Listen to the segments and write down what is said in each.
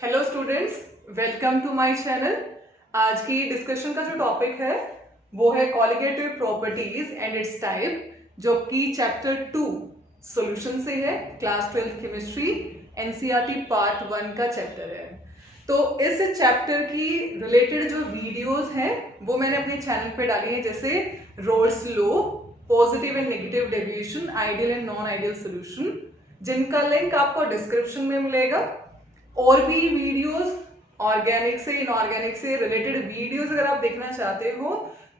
Hello students, welcome to my channel. आज की discussion का जो टॉपिक है वो है colligative properties and its type, जो कि चैप्टर 2 सॉल्यूशन से है, क्लास 12 केमिस्ट्री एनसीईआरटी पार्ट 1 का चैप्टर है। तो इस चैप्टर की रिलेटेड जो वीडियोस हैं वो मैंने अपने चैनल पे डाली हैं, जैसे roles law, positive and negative deviation, ideal and non ideal solution, जिनका लिंक आपको डिस्क्रिप्शन में मिलेगा। और भी वीडियोस ऑर्गेनिक से इनऑर्गेनिक से रिलेटेड वीडियोस अगर आप देखना चाहते हो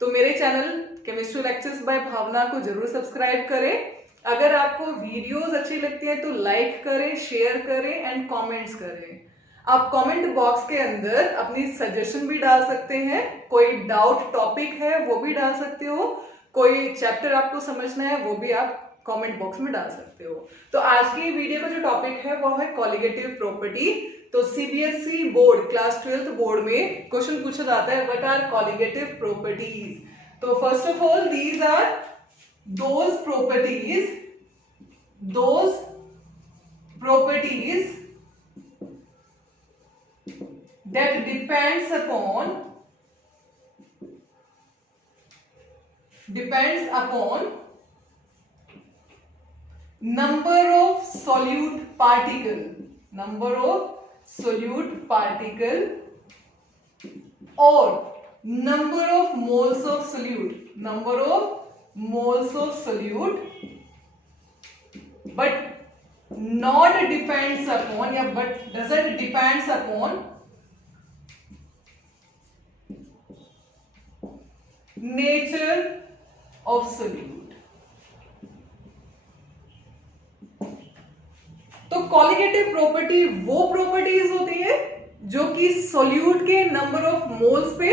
तो मेरे चैनल केमिस्ट्री लेक्चर्स बाय भावना को जरूर सब्सक्राइब करें। अगर आपको वीडियोस अच्छी लगती है तो लाइक करें, शेयर करें एंड कमेंट्स करें। आप कमेंट बॉक्स के अंदर अपनी सजेशन भी डाल सकते हैं, कोई डाउट टॉपिक है वो भी डाल सकते हो, कोई चैप्टर आपको समझना है वो भी आप कमेंट बॉक्स में डाल सकते हो। तो आज की वीडियो का जो टॉपिक है वो है कॉलिगेटिव प्रॉपर्टी। तो सीबीएसई बोर्ड क्लास 12 बोर्ड में क्वेश्चन पूछा जाता है, व्हाट आर कॉलिगेटिव प्रॉपर्टीज। तो first of all these are those properties that depends upon number of solute particle or number of moles of solute, but not depends upon but doesn't depends upon nature of solute। तो colligative property वो properties होती है जो कि solute के number of moles पे,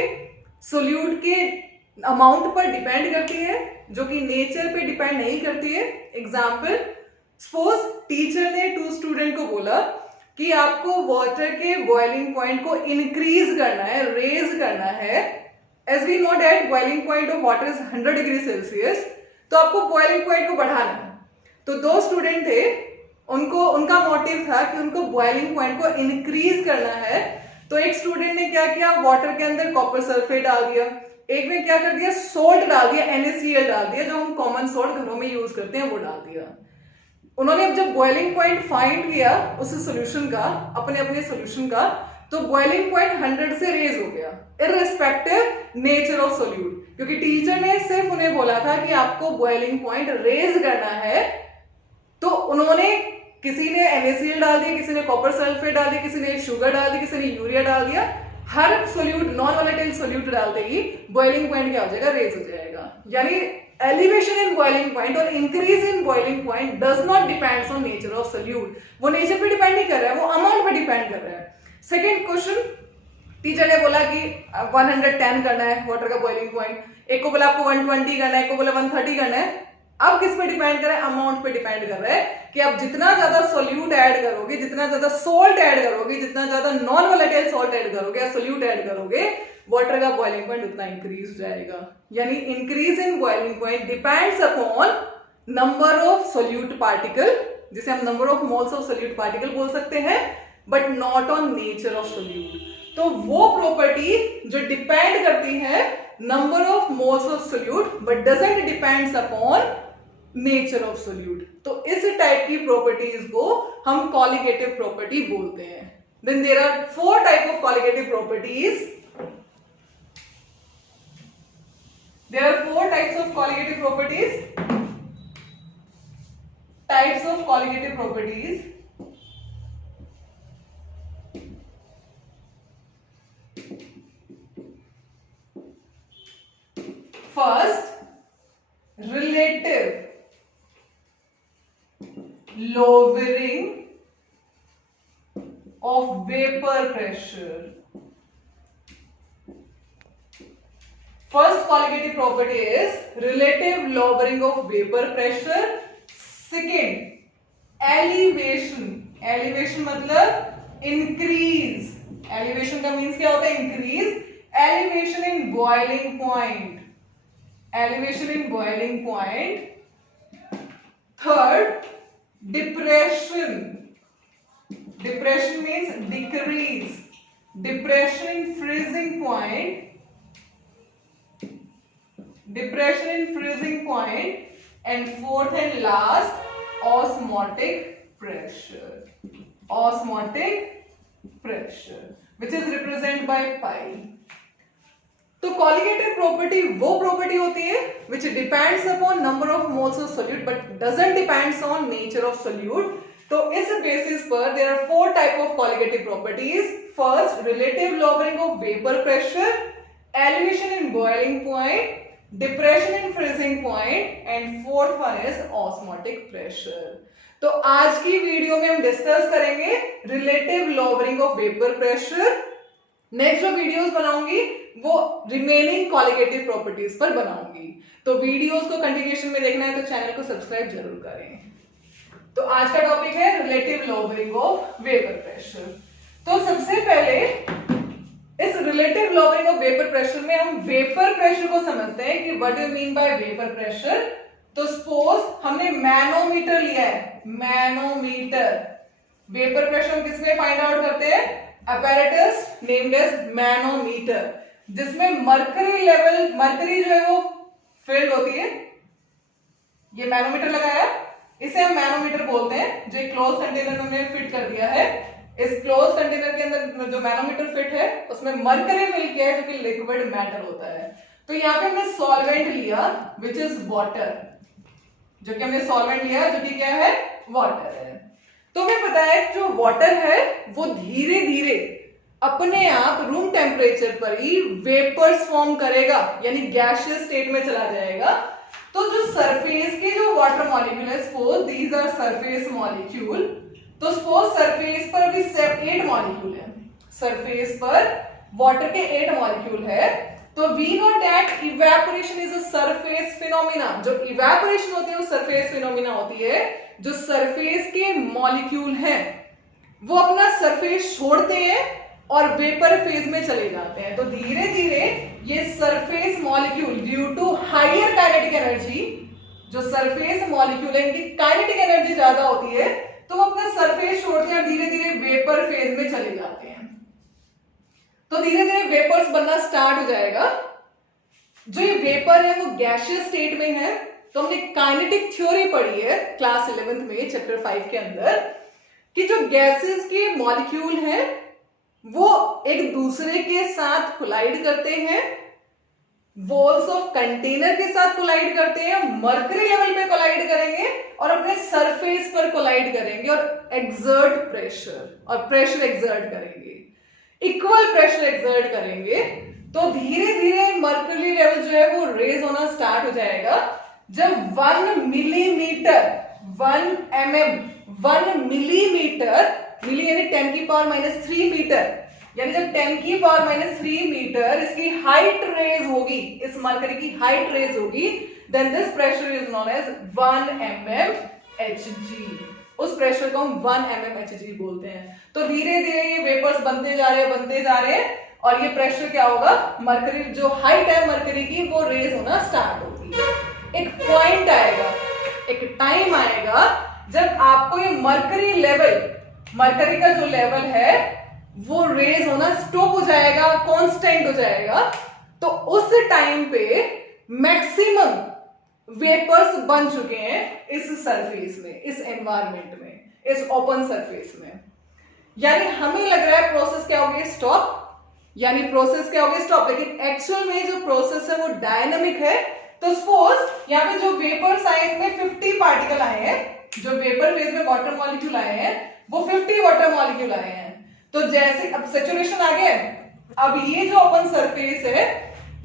solute के amount पर डिपेंड करती है, जो कि नेचर पे डिपेंड नहीं करती है। एग्जाम्पल, सपोज टीचर ने 2 स्टूडेंट को बोला कि आपको वाटर के बॉइलिंग पॉइंट को इंक्रीज करना है, रेज करना है। As we know that boiling point of water is 100 degree Celsius, तो आपको बॉइलिंग पॉइंट को बढ़ाना है। तो 2 स्टूडेंट थे, उनका मोटिव था कि उनको बॉइलिंग पॉइंट को इंक्रीज करना है। तो एक स्टूडेंट ने क्या किया, वाटर के अंदर कॉपर सल्फेट डाल दिया, एक ने क्या कर दिया, सोल्ट डाल दिया, NaCl डाल दिया, जो हम कॉमन सोल्ट घरों में यूज करते हैं वो डाल दिया। उन्होंने अब जब बॉइलिंग पॉइंट फाइंड किया उस सॉल्यूशन का, अपने सॉल्यूशन का, तो बॉइलिंग पॉइंट 100 से रेज हो गया इररिस्पेक्टिव नेचर ऑफ सोल्यूट, क्योंकि टीचर ने सिर्फ उन्हें बोला था कि आपको बॉइलिंग पॉइंट रेज करना है। तो उन्होंने, किसी ने NaCl डाल दिया, किसी ने कॉपर सल्फेट डाल दिया, किसी ने शुगर डाल दी, किसी ने यूरिया डाल दिया। हर सोल्यूट, नॉन वोलेटाइल सोल्यूट डालते ही बॉइलिंग पॉइंट क्या हो जाएगा, रेज हो जाएगा। यानी एलिवेशन इन बॉइलिंग पॉइंट और increase in boiling point does not depends on nature of solute. वो नेचर पे डिपेंड नहीं कर रहा है, वो अमाउंट पे डिपेंड कर रहा है। सेकेंड क्वेश्चन, टीचर ने बोला कि 110 करना है वाटर का बॉइलिंग पॉइंट, एक को बोला आपको 120 करना है, एक को बोला 130 करना है। अब किस पे डिपेंड कर रहा है, अमाउंट पे डिपेंड कर रहा है कि आप जितना ज्यादा सोल्यूट ऐड करोगे, जितना ज्यादा सोल्ट ऐड करोगे, जितना ज्यादा नॉन वोलेटाइल सॉल्ट ऐड करोगे या सोल्यूट ऐड करोगे, वाटर का बॉइलिंग पॉइंट उतना इंक्रीज हो जाएगा। यानी increase in boiling point depends upon number of solute particle, जिसे हम number of moles of solute particle बोल सकते हैं, but not on nature of solute. तो वो प्रॉपर्टी जो डिपेंड करती है number of moles of solute but doesn't depends upon nature of solute, तो इस टाइप की प्रॉपर्टीज को हम कॉलिगेटिव प्रॉपर्टी बोलते हैं। Then there are 4 type of colligative properties. There are 4 types of colligative properties. Types of colligative properties. First, relative lowering of vapor pressure. First colligative property is relative lowering of vapor pressure. Second, elevation. Elevation मतलब increase. Elevation का means क्या होता है, increase. Elevation in boiling point. Elevation in boiling point. Third, depression Depression means decrease. Depression in freezing point. Depression in freezing point. And fourth and last, osmotic pressure. Osmotic pressure, which is represented by pi. तो colligative property वो property होती है which depends upon number of moles of solute but doesn't depends on nature of solute. तो इस basis पर there are four type of colligative properties. First, relative lowering of vapor pressure, elevation in boiling point, depression in freezing point, and fourth one is osmotic pressure. तो आज की video में हम discuss करेंगे relative lowering of vapour pressure. Next जो videos बनाऊंगी वो remaining colligative properties पर बनाऊंगी. तो वीडियोस को कंटिन्यूएशन में देखना है तो चैनल को सब्सक्राइब जरूर करें. तो आज का टॉपिक है relative lowering of vapour pressure. तो सबसे पहले इस relative lowering of vapour pressure में हम वेपर प्रेशर को समझते हैं कि what do mean by vapour pressure. तो सपोज हमने मैनोमीटर लिया है. मैनोमीटर वेपर प्रेशर हम किसमें फाइंड आउट करते हैं? apparatus named as मैनोमीटर, जिसमें मर्करी लेवल, मर्करी जो है वो फील्ड होती है. ये मैनोमीटर लगाया, इसे हम मैनोमीटर बोलते हैं. जो एक क्लोज कंटेनर में हमने फिट कर दिया है. इस क्लोज कंटेनर के अंदर जो मैनोमीटर फिट है उसमें मर्करी फिल किया है जो कि लिक्विड मैटर होता है. तो यहाँ पे हमने सॉल्वेंट लिया विच इज वाटर. जो कि हमने सॉल्वेंट लिया जो कि क्या है? वाटर है. तो हमें पता है जो वाटर है वो धीरे धीरे अपने आप रूम टेम्परेचर पर ही वेपर्स फॉर्म करेगा, यानी गैसियस स्टेट में चला जाएगा. तो जो सरफेस के जो वाटर मॉलिक्यूल है, suppose these are surface molecule. तो सपोज सरफेस पर अभी 8 मॉलिक्यूल है. सरफेस पर वाटर के 8 मॉलिक्यूल है. तो we know that evaporation is a surface phenomena. जो इवेपोरेशन होती है वो सरफेस फिनोमिना होती है. जो सरफेस के मॉलिक्यूल हैं वो अपना सरफेस छोड़ते हैं और वेपर फेज में चले जाते हैं. तो धीरे धीरे ये surface molecule due to higher kinetic energy, जो सरफेस मॉलिक्यूल है इनकी काइनेटिक एनर्जी ज्यादा होती है तो वो अपना सरफेस छोड़ते हैं और धीरे धीरे वेपर फेज में चले जाते हैं. तो धीरे धीरे वेपर्स बनना स्टार्ट हो जाएगा. जो ये वेपर है वो गैसियस स्टेट में है. तो हमने काइनेटिक थ्योरी पढ़ी है क्लास 11th में चैप्टर 5 के अंदर कि जो गैसेस के मॉलिक्यूल हैं वो एक दूसरे के साथ कोलाइड करते हैं, वॉल्स ऑफ कंटेनर के साथ कोलाइड करते हैं, मर्करी लेवल पे कोलाइड करेंगे और अपने सरफेस पर कोलाइड करेंगे और एक्सर्ट प्रेशर और प्रेशर एक्सर्ट करेंगे, इक्वल प्रेशर एक्सर्ट करेंगे. तो धीरे धीरे मर्करी लेवल जो है वो रेज होना स्टार्ट हो जाएगा. जब 1 मिलीमीटर 1 mm 1 मिलीमीटर, मिली यानी 10 की पावर -3 मीटर, यानी जब 10 की पावर -3 मीटर इसकी हाइट रेज होगी, इस मरकरी की हाइट रेज होगी, then this pressure is known as 1 mmHg. उस प्रेशर को हम 1 mmHg बोलते हैं. तो धीरे धीरे ये वेपर्स बनते जा रहे हैं और ये प्रेशर क्या होगा? मरकरी जो हाइट है मरकरी की वो रेज होना स्टार्ट होगी. एक पॉइंट आएगा, एक टाइम आएगा जब आपको ये मरकरी लेवल, मरकरी का जो लेवल है वो रेज होना स्टॉप हो जाएगा, कांस्टेंट हो जाएगा. तो उस टाइम पे मैक्सिमम वेपर्स बन चुके हैं इस सरफेस में, इस एनवायरमेंट में, इस ओपन सरफेस में. यानी हमें लग रहा है प्रोसेस क्या होगी? स्टॉप. यानी प्रोसेस क्या होगी? स्टॉप. लेकिन एक्चुअल में जो प्रोसेस है वो डायनामिक है. तो सपोज यहाँ पे जो वेपर्स आए इसमें 50 पार्टिकल आए हैं. जो वेपर फेज में वाटर मॉलिक्यूल आए हैं वो 50 वाटर मॉलिक्यूल आए हैं. तो जैसे अब सैचुरेशन आ गया, अब ये जो ओपन सरफेस है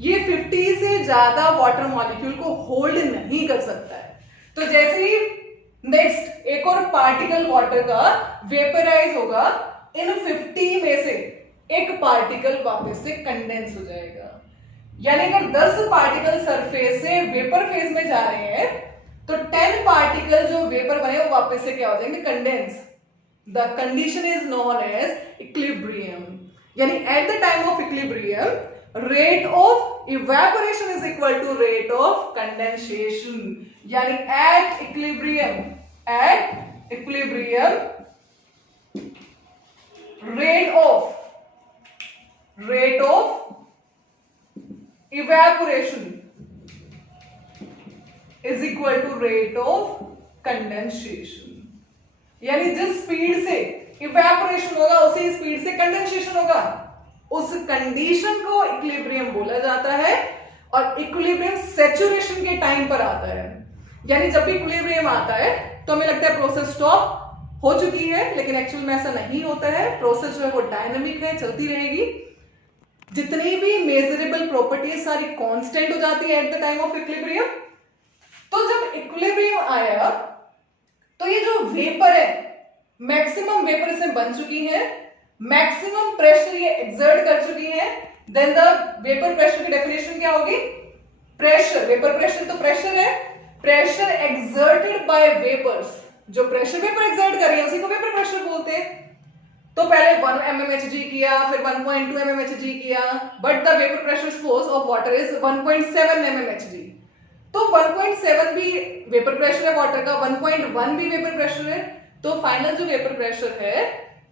ये 50 से ज्यादा वाटर मॉलिक्यूल को होल्ड नहीं कर सकता है. तो जैसे ही नेक्स्ट एक और पार्टिकल वाटर का वेपराइज होगा, इन 50 में से एक पार्टिकल वापस से कंडेंस हो जाएगा. यानी अगर 10 पार्टिकल सरफेस से वेपर फेज में जा रहे हैं तो 10 पार्टिकल जो वेपर बने वो वापस से क्या हो जाएंगे? Condense. The condition is known as equilibrium. यानी at the time of equilibrium rate of evaporation is equal to rate of condensation. यानी at equilibrium rate of evaporation is equal to rate of condensation। यानी जिस speed से evaporation होगा उसी speed से condensation होगा, उस कंडीशन को इक्विलिब्रियम बोला जाता है। और इक्विलिब्रियम सैचुरेशन के टाइम पर आता है, यानी जब भी इक्विलिब्रियम आता है तो हमें लगता है प्रोसेस स्टॉप हो चुकी है, लेकिन एक्चुअल में ऐसा नहीं होता है। प्रोसेस जो है वो डायनामिक है, चलती रहेगी। जितनी भी मेजरेबल प्रॉपर्टीज सारी कांस्टेंट हो जाती है eight the time of equilibrium. तो जब इक्विलिब्रियम आया तो ये जो वेपर है, मैक्सिमम वेपर इसमें बन चुकी है, मैक्सिमम प्रेशर ये एक्सर्ट कर चुकी है। देन द वेपर प्रेशर की डेफिनेशन क्या होगी? प्रेशर, वेपर प्रेशर तो प्रेशर है, प्रेशर एक्सर्टेड बाय वेपर्स। जो प्रेशर वेपर एक्सर्ट कर रही है उसी को वेपर प्रेशर बोलते हैं। तो पहले 1 mmHg किया, फिर 1.2 mmHg किया, but the vapour pressure force of water is 1.7 mmHg। तो 1.7 भी वेपर प्रेशर है वाटर का, 1.1 भी वेपर प्रेशर है। तो फाइनल जो वेपर प्रेशर है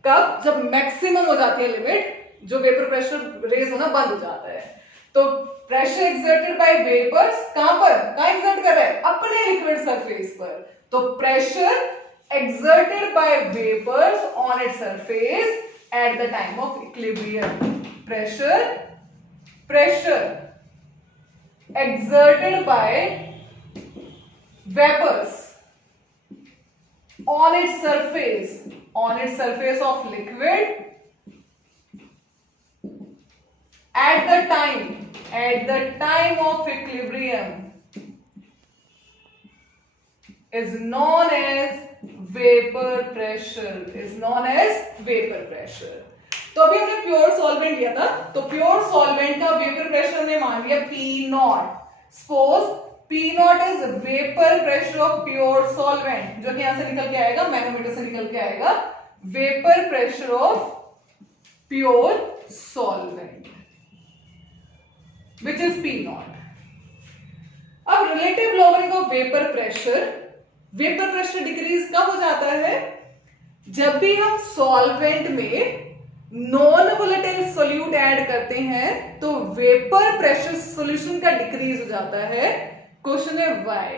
कब? जब मैक्सिमम हो जाती है लिमिट, जो वेपर प्रेशर रेज होना बंद हो जाता है। तो प्रेशर एक्सर्टेड बाय वेपर्स कहां पर? कहां एक्सर्ट कर रहा है? अपने लिक्विड सरफेस पर। तो pressure exerted by vapors on its surface at the time of equilibrium। pressure exerted by vapors on its surface of liquid at the time of equilibrium is known as vapour pressure. तो अभी हमने pure solvent लिया था, तो pure solvent का vapour pressure हमने मान लिया P0। Suppose P0 is vapour pressure of pure solvent, जो कि यहां से निकल के आएगा, मैनोमीटर से निकल के आएगा, vapour pressure of pure solvent which is P0। अब relative logarithm of vapour pressure decrease कब हो जाता है? जब भी हम सॉल्वेंट में नॉन वोलेटाइल सॉल्यूट ऐड करते हैं तो वेपर प्रेशर सॉल्यूशन का डिक्रीज हो जाता है। क्वेश्चन है व्हाई।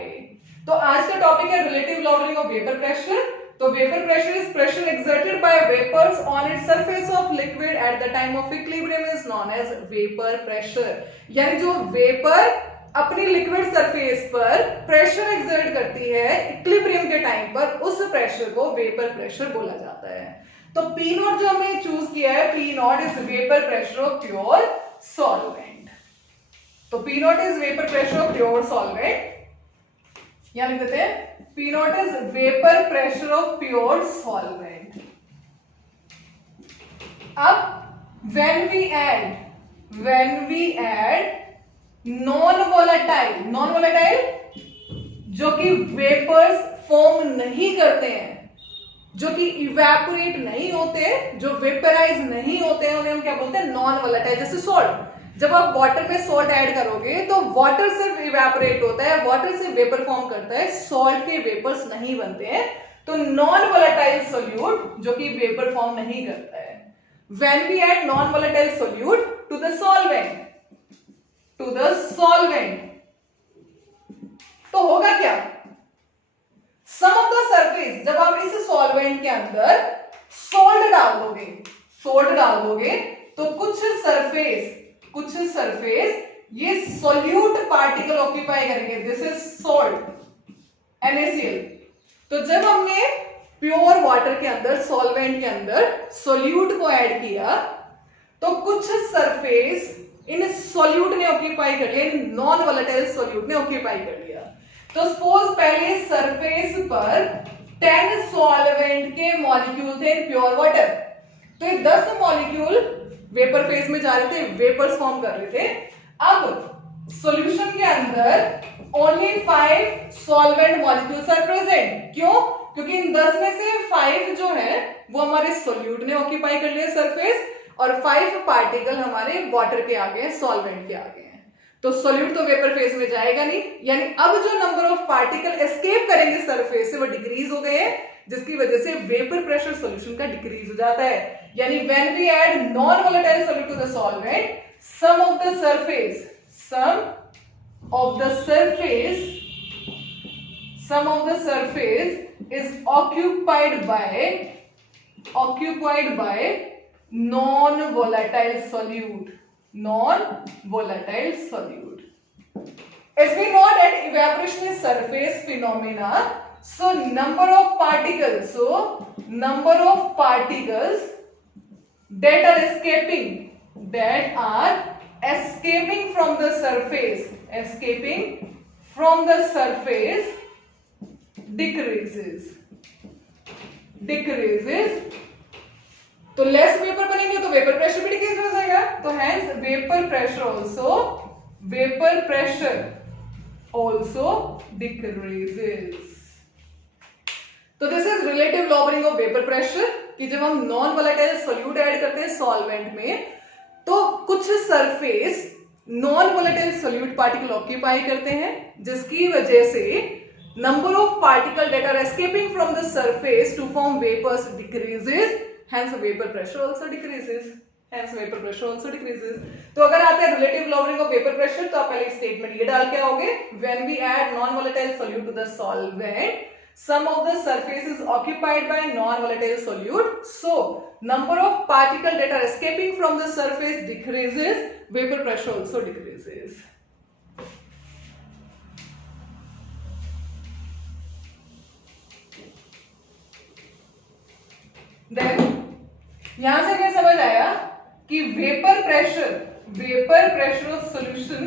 तो आज का टॉपिक है relative logarithm of vapour pressure. तो vapour pressure is pressure exerted by vapours on its surface of liquid at the time of equilibrium is known as vapour pressure. यानी जो वेपर अपनी liquid surface पर pressure exert करती है equilibrium के time पर, उस प्रेशर को वेपर प्रेशर बोला जाता है। तो P0 जो हमने चूज किया है, P0 is vapour pressure of pure solvent. तो P0 is vapour pressure of pure solvent, यहां लिख देते हैं P0 is vapour pressure of pure solvent. अब when we add non volatile जो कि वेपर्स फॉर्म नहीं करते हैं, जो कि इवेपोरेट नहीं होते, जो वेपराइज नहीं होते हैं, उन्हें हम क्या बोलते हैं? Non volatile. जैसे सॉल्ट, जब आप वाटर में सॉल्ट ऐड करोगे तो वाटर सिर्फ इवेपोरेट होता है, वाटर से वेपर फॉर्म करता है, सॉल्ट के वेपर्स नहीं बनते हैं। तो नॉन वोलेटाइल सोल्यूट जो कि वेपर फॉर्म नहीं करता है। When we add non volatile solute to the solvent तो होगा क्या? सम ऑफ द सरफेस, जब आप इस सॉल्वेंट के अंदर सोल्ट डाल दोगे तो कुछ सरफेस ये सोल्यूट पार्टिकल ऑक्यूपाई करेंगे। This is salt, NaCl। तो जब हमने प्योर वाटर के अंदर, सॉल्वेंट के अंदर सोल्यूट को ऐड किया तो कुछ सरफेस इन सॉल्यूट ने ऑक्यूपाई कर लिया, इन नॉन वोलेटाइल सॉल्यूट ने ऑक्यूपाई कर लिया। तो सपोज पहले सरफेस पर 10 सॉल्वेंट के मॉलिक्यूल थे इन प्योर वाटर, तो ये 10 मॉलिक्यूल वेपर फेज में जा रहे थे, वेपर्स फॉर्म कर रहे थे। अब सॉल्यूशन के अंदर only 5 solvent molecules are present. क्यों? क्योंकि इन 10 में से 5 जो है वो हमारे सॉल्यूट ने ऑक्यूपाई कर लिया सरफेस, और 5 पार्टिकल हमारे वाटर के आगे हैं, सॉल्वेंट के आगे हैं। तो सॉल्यूट तो वेपर फेज में जाएगा नहीं, यानी अब जो नंबर ऑफ पार्टिकल एस्केप करेंगे सरफेस से वो डिक्रीज हो गए हैं। जिसकी वजह से वेपर प्रेशर सॉल्यूशन का डिक्रीज हो जाता है। यानी when we add non volatile solute to the solvent, some of the surface is occupied by non-volatile solute. As we know that evaporation is surface phenomena, so number of particles that are escaping from the surface decreases. तो less vapour बनेंगे तो vapour pressure भी decrease हो जाएगा, तो hence vapour pressure also decreases. तो this is relative lowering of vapour pressure कि जब हम नॉन वोलेटाइल सॉल्यूट ऐड करते हैं सॉल्वेंट में तो कुछ surface non volatile solute particle occupy करते हैं, जिसकी वजह से number of particles that are escaping from the surface to form vapors decreases, hence vapor pressure also decreases. तो अगर आते हैं relative lowering of vapour pressure, तो आप पहले स्टेटमेंट ये डाल के आओगे, when we add non-volatile solute to the solvent, some of the surface is occupied by non-volatile solute, so number of particles that are escaping from the surface decreases, vapor pressure also decreases. Then यहां से क्या समझ आया कि vapour pressure of solution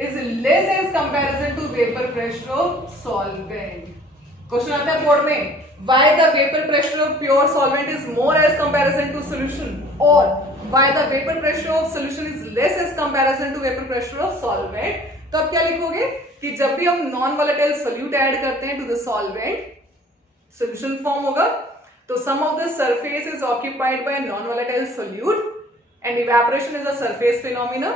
is less as comparison to vapour pressure of solvent. Question आता है board में, why the vapour pressure of pure solvent is more as comparison to solution, और why the vapour pressure of solution is less as comparison to vapour pressure of solvent. तो अब क्या लिखोगे कि जब भी हम नॉन वोलेटाइल सॉल्यूट ऐड करते हैं to the solvent, solution form होगा, तो some of the surface is occupied by non-volatile solute and evaporation is a surface phenomena.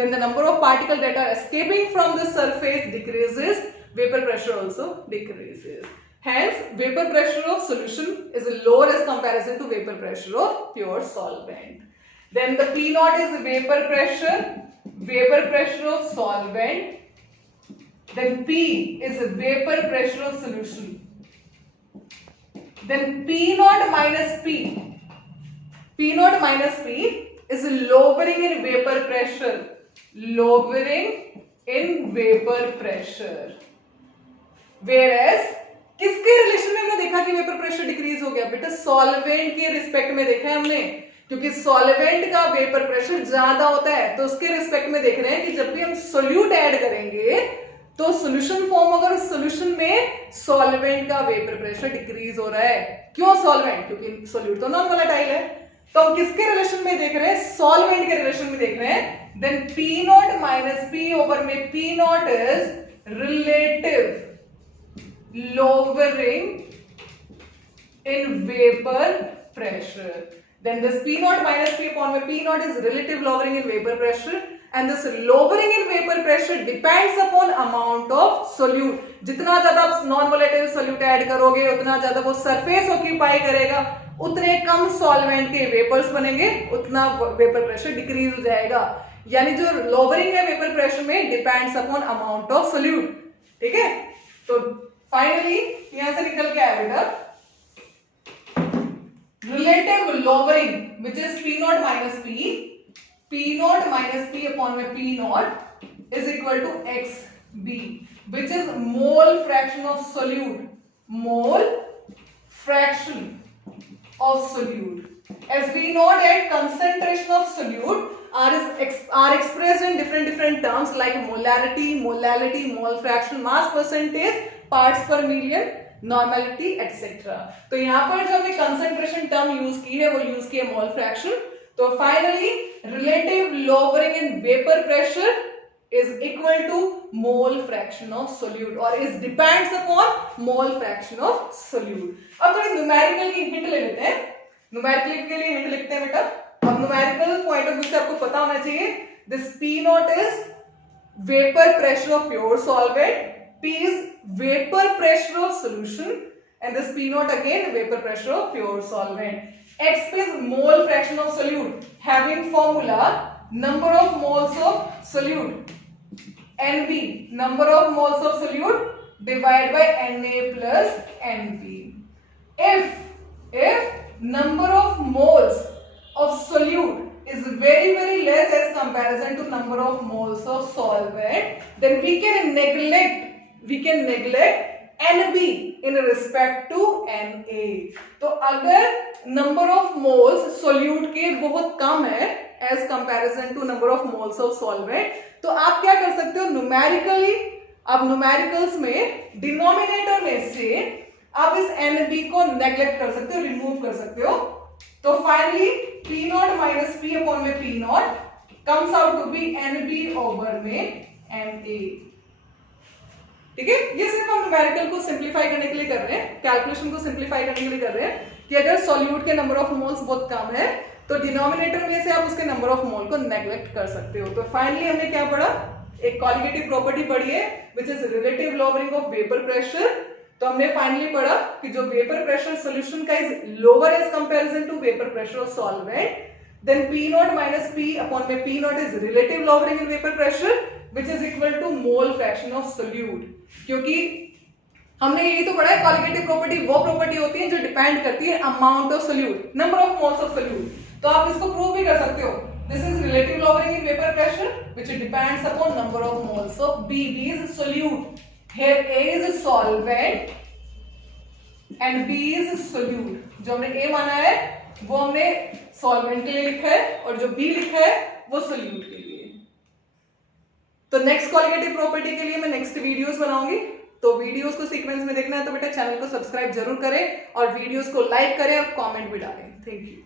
Then the number of particles that are escaping from the surface decreases, vapor pressure also decreases. Hence, vapor pressure of solution is lower as comparison to vapor pressure of pure solvent. Then the P naught is vapor pressure of solvent. Then P is vapor pressure of solution. Then P naught minus P is lowering in vapor pressure. Whereas किसके relation में हमने देखा कि vapour pressure decrease हो गया? बेटा solvent के respect में देखा है हमने, क्योंकि सॉल्वेंट का वेपर प्रेशर ज्यादा होता है, तो उसके रिस्पेक्ट में देख रहे हैं कि जब भी हम सोल्यूट ऐड करेंगे तो सॉल्यूशन फॉर्म होगा, उस सॉल्यूशन में सॉल्वेंट का वेपर प्रेशर डिक्रीज हो रहा है। क्यों सॉल्वेंट? क्योंकि सॉल्यूट तो नॉन वोलेटाइल है। तो हम किसके रिलेशन में देख रहे हैं? सॉल्वेंट के रिलेशन में देख रहे हैं। Then P naught minus P over में P naught is relative lowering in vapor pressure. Then this P naught minus P upon में P naught is relative lowering in vapor pressure, and this lowering in vapor pressure depends upon amount of solute. जितना ज्यादा आप non volatile solute add करोगे उतना ज्यादा वो surface occupy करेगा, उतने कम सॉल्वेंट के वेपर्स बनेंगे, उतना वेपर प्रेशर डिक्रीज हो जाएगा। यानी जो लोवरिंग है वेपर प्रेशर में depends upon amount of solute. ठीक है, तो फाइनली यहां से निकल के आया बेटा relative lowering, which is P naught minus P naught minus P upon में P naught is equal to XB, which is mole fraction of solute. As we know that concentration of solute are expressed in different terms like molarity, mole fraction, mass percentage, parts per million, normality etcetera. तो यहाँ पर जो हमने concentration term use की है वो use की है मोल फ्रैक्शन। तो finally relative lowering in vapour pressure is equal to mole fraction of solute और is depends upon mole fraction of solute. अब थोड़ी न्यूमेरिकल की हिंट ले लेते हैं। न्यूमेरिकल के लिए हिंट लिखते हैं बेटा। अब न्यूमेरिकल पॉइंट ऑफ व्यू से आपको पता होना चाहिए this P not is vapour pressure of pure solvent, P is vapor pressure of solution, and this P naught again vapor pressure of pure solvent. X is mole fraction of solute, having formula number of moles of solute, NB number of moles of solute divided by Na plus Nb. If number of moles of solute is very less as comparison to number of moles of solvent, then we can neglect Nb in respect to Na. तो अगर number of moles solute के बहुत कम है as comparison to number of moles of solvent, तो आप क्या कर सकते हो numerically, आप numericals में denominator में से आप इस Nb को neglect कर सकते हो, remove कर सकते हो. तो finally P naught minus P upon में P naught comes out to be Nb over में Na. ठीक है, ये सिर्फ हम न्यूमेरिकल को सिंप्लीफाई करने के लिए कर रहे हैं, कैलकुलेशन को सिंप्लीफाई करने के लिए कर रहे हैं कि अगर सॉल्यूट के नंबर ऑफ मोल्स बहुत कम है तो डिनोमिनेटर में से आप उसके नंबर ऑफ मोल को नेग्लेक्ट कर सकते हो. तो फाइनली हमने क्या पढ़ा, एक कॉलिगेटिव प्रॉपर्टी पढ़ी है which is relative lowering of vapour pressure. तो हमने फाइनली पढ़ा कि जो वेपर प्रेशर सॉल्यूशन का is lower as comparison to vapour pressure of solvent, then P naught minus P upon में P naught is relative lowering in vapor pressure which is equal to mole fraction of solute. क्योंकि हमने यही तो पढ़ा है colligative property वो property होती है जो डिपेंड करती है amount of solute, number of moles of solute. तो आप इसको प्रूव भी कर सकते हो. This is relative lowering in vapour pressure which depends upon number of moles of B. B is solute. Here A is solvent and B is solute. जो हमने A माना है वो हमने सॉल्वेंट के लिए लिखा है और जो B लिखा है वो सोल्यूट के लिए. तो नेक्स्ट कॉलिगेटिव प्रॉपर्टी के लिए मैं नेक्स्ट वीडियोस बनाऊंगी. तो वीडियोस को सीक्वेंस में देखना है तो बेटा चैनल को सब्सक्राइब जरूर करें और वीडियोस को लाइक करें और कमेंट भी डालें. Thank you.